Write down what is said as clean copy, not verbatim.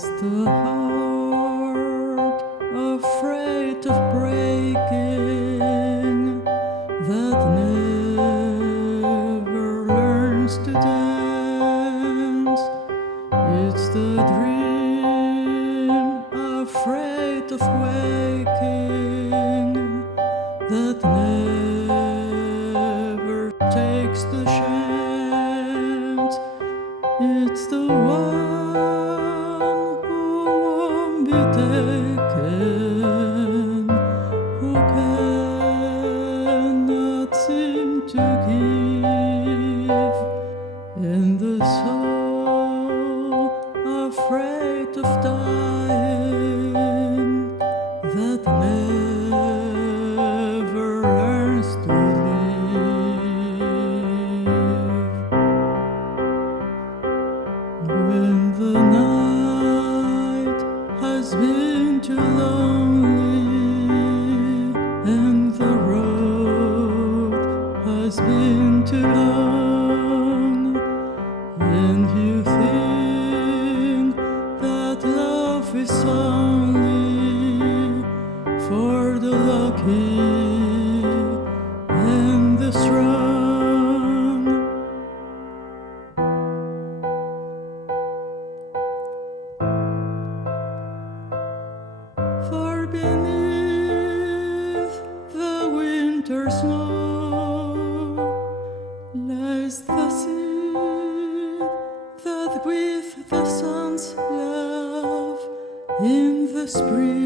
It's the heart afraid of breaking that never learns to dance. It's the dream afraid of waking that never takes the chance. It's the one who won't be taken, who cannot seem to give, and the soul afraid of dying that never learns to live. When the night has been too lonely and the road has been too long, and you think that love is only for the lucky and the strong, for beneath the winter snow lies the seed that with the sun's love in the spring